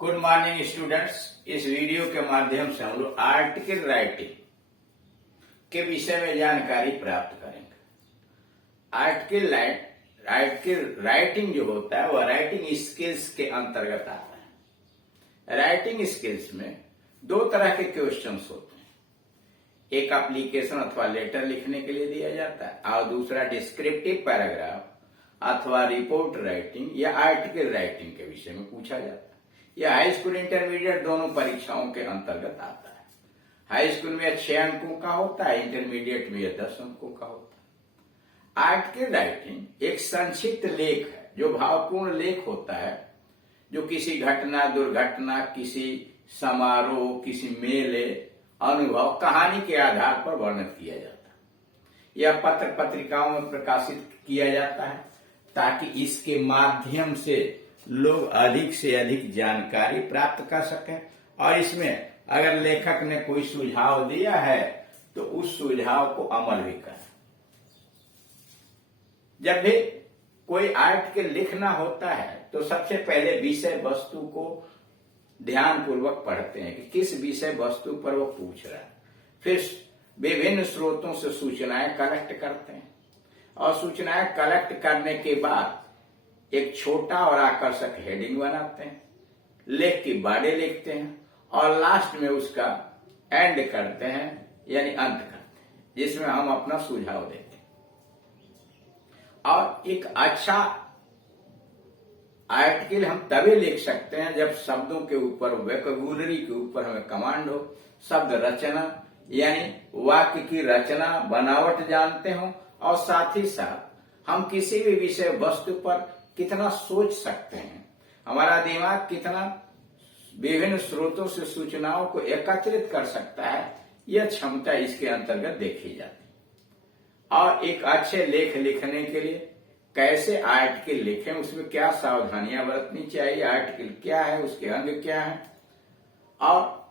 Good morning students. इस video के माध्यम से हम लोग आर्टिकल राइटिंग के विषय में जानकारी प्राप्त करेंगे। आर्टिकल राइटिंग जो होता है वह राइटिंग स्किल्स के अंतर्गत आता है। राइटिंग स्किल्स में दो तरह के क्वेश्चंस होते हैं, एक एप्लीकेशन अथवा लेटर लिखने के लिए दिया जाता है और दूसरा डिस्क्रिप्टिव पैराग्राफ अथवा रिपोर्ट राइटिंग या आर्टिकल राइटिंग के विषय में पूछा जाता है। यह हाई स्कूल इंटरमीडिएट दोनों परीक्षाओं के अंतर्गत आता है। हाई स्कूल में 6 अंकों का होता है, इंटरमीडिएट में यह 10 अंकों का होता है। आर्टिकल राइटिंग एक संक्षिप्त लेख है जो भावपूर्ण लेख होता है, जो किसी घटना, दुर्घटना, किसी समारोह, किसी मेले, अनुभव, कहानी के आधार पर वर्णित किया जाता है। यह पत्र पत्रिकाओं में प्रकाशित किया जाता है ताकि इसके माध्यम से लोग अधिक से अधिक जानकारी प्राप्त कर सकें और इसमें अगर लेखक ने कोई सुझाव दिया है तो उस सुझाव को अमल भी करें। जब भी कोई आर्टिकल लिखना होता है तो सबसे पहले विषय वस्तु को ध्यान पूर्वक पढ़ते हैं कि किस विषय वस्तु पर वो पूछ रहा है। फिर विभिन्न स्रोतों से सूचनाएं कलेक्ट करते हैं और सूचनाएं कलेक्ट करने के बाद एक छोटा और आकर्षक हेडिंग बनाते हैं, लेख की बॉडी लिखते हैं और लास्ट में उसका एंड करते हैं यानी अंत करते हैं, जिसमें हम अपना सुझाव देते हैं। और एक अच्छा आर्टिकल हम तभी लिख सकते हैं जब शब्दों के ऊपर, वोकैबुलरी के ऊपर हमें कमांड हो, शब्द रचना यानी वाक्य की रचना बनावट जानते हो और साथ ही साथ हम किसी भी विषय वस्तु पर कितना सोच सकते हैं, हमारा दिमाग कितना विभिन्न स्रोतों से सूचनाओं को एकत्रित कर सकता है, यह क्षमता इसके अंतर्गत देखी जाती है। और एक अच्छे लेख लिखने के लिए कैसे आर्टिकल लिखें, उसमें क्या सावधानियां बरतनी चाहिए, आर्टिकल क्या है, उसके अंग क्या है और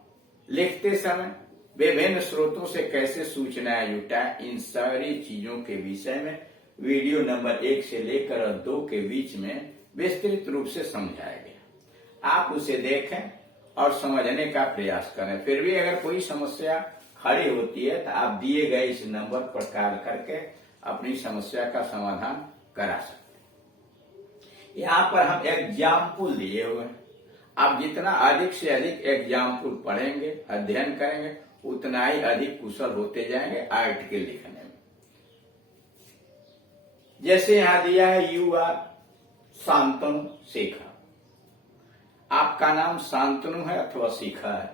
लिखते समय विभिन्न स्रोतों से कैसे सूचनाएं जुटाएं, इन सारी चीजों के विषय में वीडियो नंबर 1 से लेकर 2 के बीच में विस्तृत रूप से समझाया गया। आप उसे देखें और समझने का प्रयास करें। फिर भी अगर कोई समस्या खड़ी होती है तो आप दिए गए इस नंबर पर कॉल करके अपनी समस्या का समाधान करा सकते हैं। यहाँ पर हम एग्जाम्पल लिए हुए हैं। आप जितना अधिक से अधिक एग्जाम्पल पढ़ेंगे, अध्ययन करेंगे, उतना ही अधिक कुशल होते जाएंगे आर्टिकल लिखने में। जैसे यहां दिया है यू आर शांतनु शेखा। आपका नाम शांतनु है अथवा शिखा है।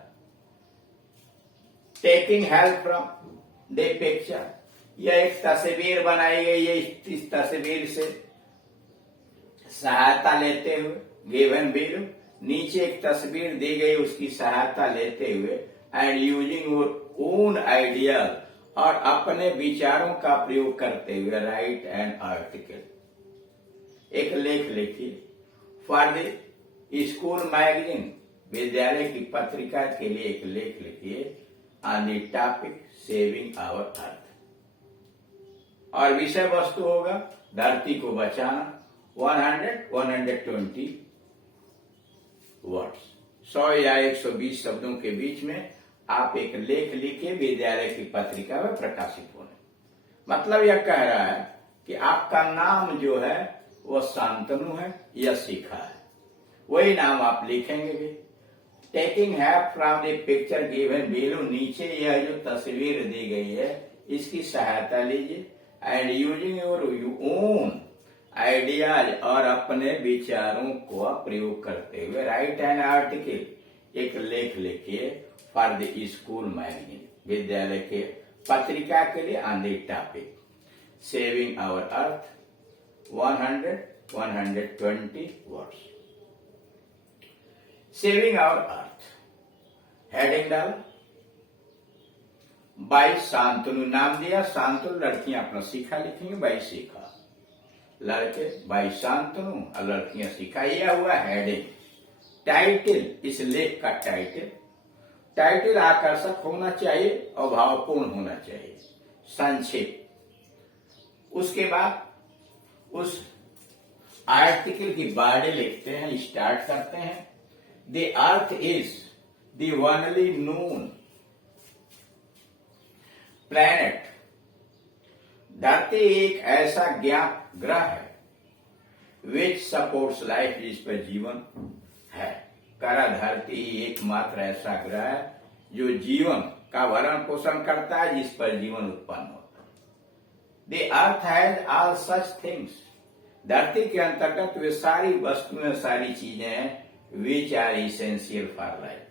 Taking help from the picture, यह एक तस्वीर बनाई गई है, इस तस्वीर से सहायता लेते हुए गिवन बिलो, नीचे एक तस्वीर दी गई उसकी सहायता लेते हुए and using your own idea, और अपने विचारों का प्रयोग करते हुए राइट एन आर्टिकल, एक लेख लिखिए। फॉर द स्कूल मैगजीन, विद्यालय की पत्रिका के लिए एक लेख लिखिए on the topic saving our earth, और विषय वस्तु होगा धरती को बचाना। 120 वर्ड्स, 100 या 120 शब्दों के बीच में आप एक लेख लिखिए विद्यालय की पत्रिका में प्रकाशित होने। मतलब यह कह रहा है कि आपका नाम जो है वह शांतनु है या शिखा है, वही नाम आप लिखेंगे भी। Taking help from the picture given below, नीचे यह जो तस्वीर दी गई है इसकी सहायता लीजिए and using your own ideas, और अपने विचारों को प्रयोग करते हुए राइट एन आर्टिकल, एक लेख लिखिए फॉर द स्कूल मैगजीन, विद्यालय के पत्रिका के लिए on the topic saving our earth 120 words. Saving our earth heading डाला, बाई शांतनु नाम दिया, शांतनु लड़कियां अपना शिखा लिखेंगे, बाई शिखा, लड़के बाई शांतनु और लड़कियां शिखा, यह हुआ हेडिंग। टाइटल, इस लेख का टाइटल आकर्षक होना चाहिए और भावपूर्ण होना चाहिए, संक्षिप्त। उसके बाद उस आर्टिकल की बॉडी लिखते हैं, स्टार्ट करते हैं the earth is the only known planet. धरती एक ऐसा ज्ञात ग्रह है विच सपोर्ट्स लाइफ, जिस पर जीवन है। करा धरती एकमात्र ऐसा ग्रह है जो जीवन का भरण पोषण करता है, जिस पर जीवन उत्पन्न होता है। The earth has all such things. धरती के अंतर्गत वे सारी वस्तुएं, सारी चीजें हैं which are essential for life.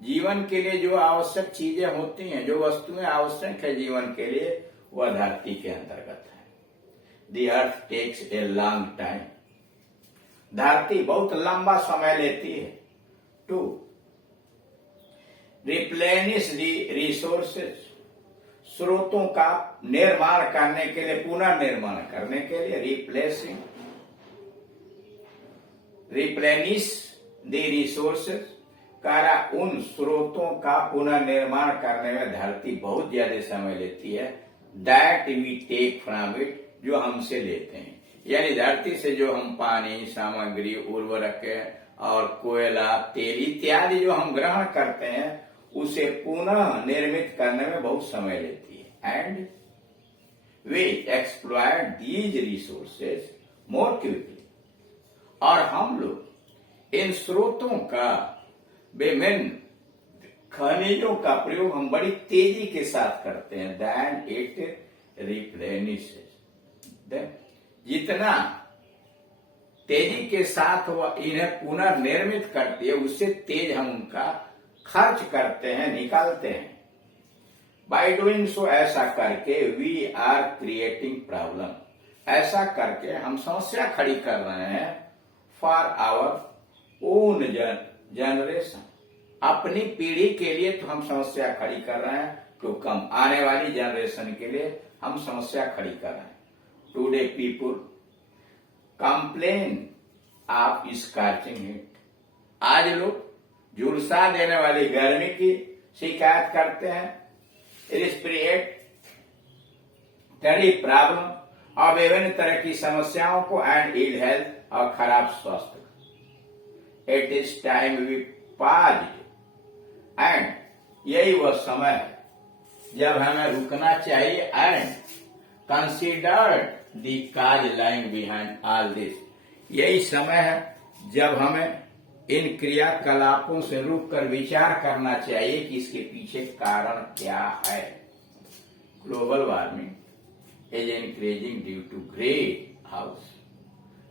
जीवन के लिए जो आवश्यक चीजें होती हैं, जो वस्तुएं आवश्यक है जीवन के लिए, वह धरती के अंतर्गत है। The earth takes a long time. धरती बहुत लंबा समय लेती है टू रिप्लेनिश द रिसोर्सेज, स्रोतों का निर्माण करने के लिए, पुनर्निर्माण करने के लिए। रिप्लेनिश द रिसोर्सेज, कारा उन स्रोतों का पुनर्निर्माण करने में धरती बहुत ज्यादा समय लेती है। That we take from it, जो हमसे लेते हैं। यानी धरती से जो हम पानी, सामग्री, उर्वरक और कोयला, तेल इत्यादि जो हम ग्रहण करते हैं, उसे पुनः निर्मित करने में बहुत समय लेती है। And we exploit these resources more quickly, और हम लोग इन स्रोतों का, विभिन्न खनिजों का प्रयोग हम बड़ी तेजी के साथ करते हैं। देन इट रिप्लेनिशेस, जितना तेजी के साथ वह इन्हें पुनर्निर्मित करती है, उससे तेज हम उनका खर्च करते हैं, निकालते हैं। बाय डूइंग सो, ऐसा करके वी आर क्रिएटिंग प्रॉब्लम, ऐसा करके हम समस्या खड़ी कर रहे हैं फॉर आवर ओन जनरेशन, अपनी पीढ़ी के लिए तो हम समस्या खड़ी कर रहे हैं, तो कम आने वाली जनरेशन के लिए हम समस्या खड़ी कर रहे हैं। Today people complain of scorching heat. आज लोग झुलसा देने वाली गर्मी की शिकायत करते हैं। रेस्पिरेटरी प्रॉब्लम और विभिन्न तरह की समस्याओं को, एंड इल हेल्थ और खराब स्वास्थ्य। इट इज टाइम वी पाज, एंड यही वह समय है जब हमें रुकना चाहिए। And considered the cause lying behind all this, यही समय है जब हमें इन क्रियाकलापों से रुककर विचार करना चाहिए कि इसके पीछे कारण क्या है। Global warming is increasing due to greenhouse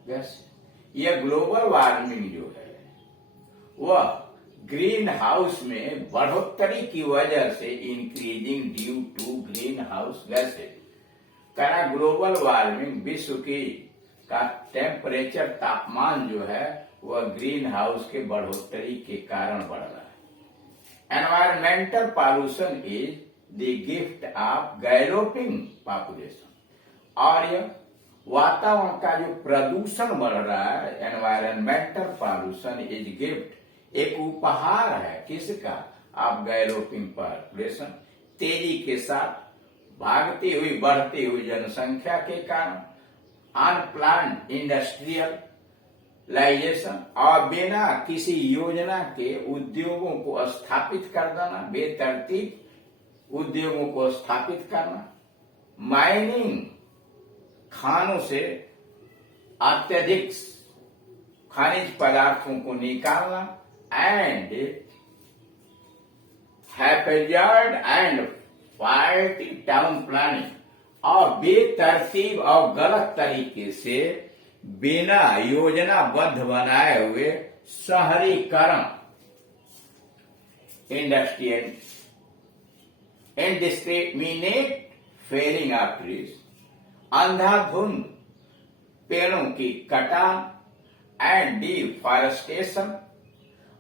gas. यह ग्लोबल वार्मिंग जो है वह ग्रीन हाउस में बढ़ोतरी की वजह से, increasing due to greenhouse gases. कहना ग्लोबल वार्मिंग, विश्व की का टेम्परेचर, तापमान जो है वह ग्रीन हाउस के बढ़ोतरी के कारण बढ़ रहा है। Environmental pollution is the gift of galloping population, और यह वातावरण का जो प्रदूषण बढ़ रहा है, एनवायरमेंटल पॉल्यूशन इज गिफ्ट, एक उपहार है किसका? ऑफ गैलोपिंग पॉपुलेशन, तेजी के साथ भागती हुई, बढ़ती हुई जनसंख्या के कारण। अनप्लान्ड इंडस्ट्रियलाइजेशन, और बिना किसी योजना के उद्योगों को स्थापित कर देना, बेतरतीब उद्योगों को स्थापित करना। माइनिंग, खानों से अत्यधिक खनिज पदार्थों को निकालना। And haphazard and faulty town planning, और बेतरतीब और गलत तरीके से बिना योजनाबद्ध बनाए हुए शहरीकरण। Industrial indiscriminate felling of trees, अंधाधुंध पेड़ों की कटान। एंड डिफॉरेस्टेशन,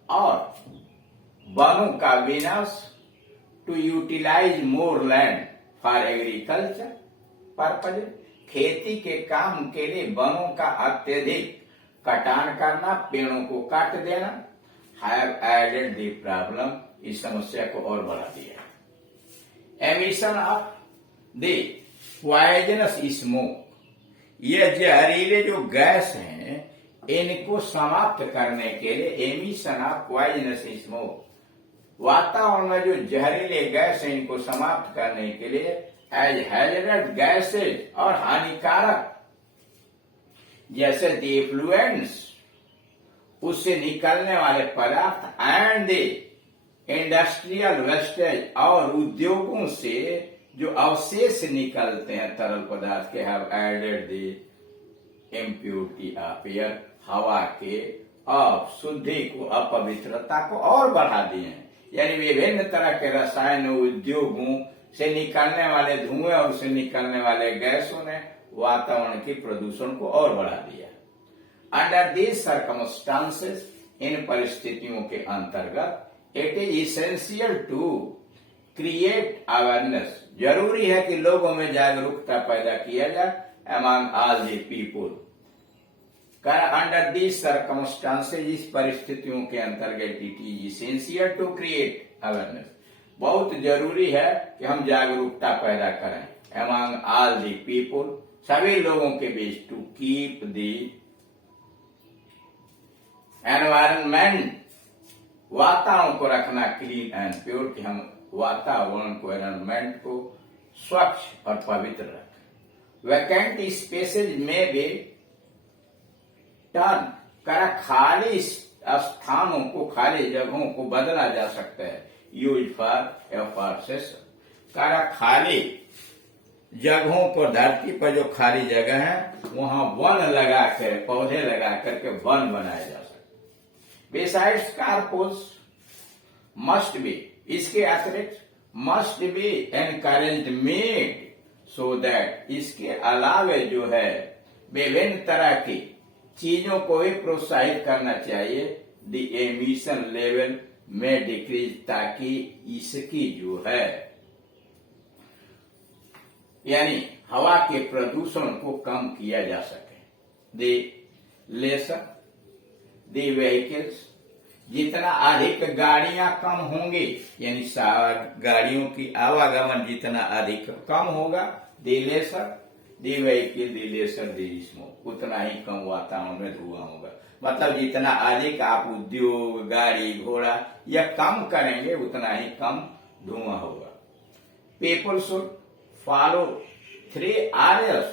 और वनों का विनाश। To utilize more land for agriculture purpose, खेती के काम के लिए वनों का अत्यधिक कटान करना, पेड़ों को काट देना। हैव एडेड द प्रॉब्लम, इस समस्या को और बढ़ा दिया। Emission of the poisonous smoke, यह जहरीले जो गैस हैं, इनको समाप्त करने के लिए एमिशन ऑफ पॉइजनस स्मोक, वातावरण में जो जहरीले गैस है इनको समाप्त करने के लिए एज हैजरस गैसेज और हानिकारक जैसे द इफ्लुएंस उससे निकलने वाले पदार्थ एंड द इंडस्ट्रियल वेस्टेज और उद्योगों से जो अवशेष निकलते हैं तरल पदार्थ के have added the impurity of air, हवा के अशुद्धि को अपवित्रता को और बढ़ा दिए हैं। यानी विभिन्न तरह के रसायन उद्योगों से निकलने वाले धुएं और उससे निकलने वाले गैसों ने वातावरण के प्रदूषण को और बढ़ा दिया। अंडर दीज सर्कमस्टांसेस, इन परिस्थितियों के अंतर्गत it is essential to create awareness, जरूरी है कि लोगों में जागरूकता पैदा किया जाए among all the people. Under these circumstances, इस परिस्थितियों के अंतर्गत it is essential to create awareness, बहुत जरूरी है कि हम जागरूकता पैदा करें अमंग ऑल द पीपुल, सभी लोगों के बीच, टू कीप द एनवायरमेंट, वातावरण को रखना क्लीन एंड प्योर, कि हम वातावरण को एनवायरमेंट को स्वच्छ और पवित्र रखें। वैकेंट स्पेसेज में भी टर्न करा, खाली स्थानों को, खाली जगहों को बदला जा सकता है, यूज फॉर एफॉरेस्टेशन, करा खाली जगहों पर, धरती पर जो खाली जगह है वहां वन लगा कर, पौधे लगा करके वन बनाया जा सकता है। बिसाइड्स कारपोज मस्ट बी, इसके अतिरिक्त must be encourage made so that, इसके अलावे जो है विभिन्न तरह की चीजों को भी प्रोत्साहित करना चाहिए द एमिशन लेवल में डिक्रीज, ताकि इसकी जो है यानी हवा के प्रदूषण को कम किया जा सके। द लेसर द व्हीकल्स, जितना अधिक गाड़ियां कम होंगी, यानी गाड़ियों की आवागमन जितना अधिक कम होगा, the lesser the vehicle the lesser the smoke, उतना ही कम वातावरण में धुआं होगा। मतलब जितना अधिक आप उद्योग, गाड़ी घोड़ा या कम करेंगे उतना ही कम धुआं होगा। पीपल शुड फॉलो 3 R's,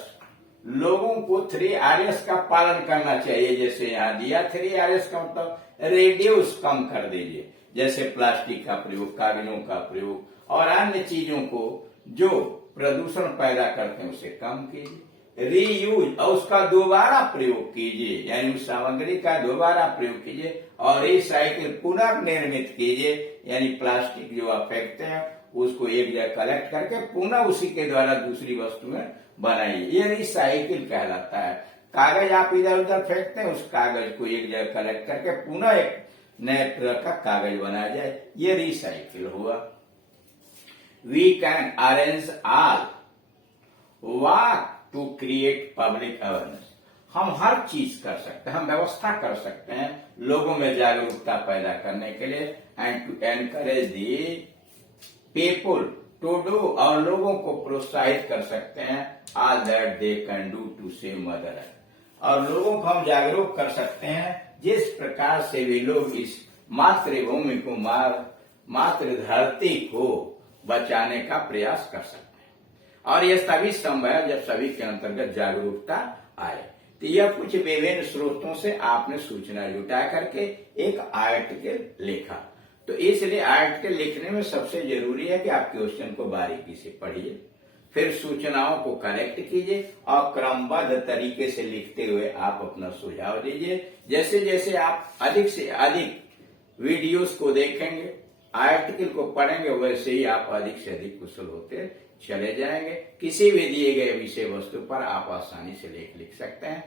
लोगों को 3 R's का पालन करना चाहिए। जैसे यहाँ दिया 3 R's का मतलब रेड्यूस, कम कर दीजिए, जैसे प्लास्टिक का प्रयोग, कागजों का प्रयोग और अन्य चीजों को जो प्रदूषण पैदा करते हैं उसे कम कीजिए। रीयूज, और उसका दोबारा प्रयोग कीजिए, यानी उस सामग्री का दोबारा प्रयोग कीजिए। और रिसाइकिल, पुनर्निर्मित कीजिए, यानी प्लास्टिक जो आप फेंकते हैं उसको एक जगह कलेक्ट करके पुनः उसी के द्वारा दूसरी वस्तुएं बनाइए, ये रिसाइकिल कहलाता है। कागज आप इधर उधर फेंकते हैं, उस कागज को एक जगह कलेक्ट करके पुनः एक नए तरह का कागज बनाया जाए, ये रिसाइकिल हुआ। We can arrange all work to create public awareness, हम हर चीज कर सकते हैं, हम व्यवस्था कर सकते हैं लोगों में जागरूकता पैदा करने के लिए। And to encourage the people to do, और लोगों को प्रोत्साहित कर सकते हैं all that they can do to save mother earth, और लोगों को हम जागरूक कर सकते हैं जिस प्रकार से वे लोग इस मातृभूमि को, मातृ धरती को बचाने का प्रयास कर सकते हैं। और यह तभी संभव है जब सभी के अंतर्गत जागरूकता आए। तो यह कुछ विभिन्न स्रोतों से आपने सूचना जुटा करके एक आर्टिकल लिखा। तो इसलिए आर्टिकल लिखने में सबसे जरूरी है कि आप क्वेश्चन को बारीकी से पढ़िए, फिर सूचनाओं को कलेक्ट कीजिए और क्रमबद्ध तरीके से लिखते हुए आप अपना सुझाव दीजिए। जैसे जैसे आप अधिक से अधिक वीडियोस को देखेंगे, आर्टिकल को पढ़ेंगे, वैसे ही आप अधिक से अधिक कुशल होते चले जाएंगे। किसी भी दिए गए विषय वस्तु पर आप आसानी से लेख लिख सकते हैं।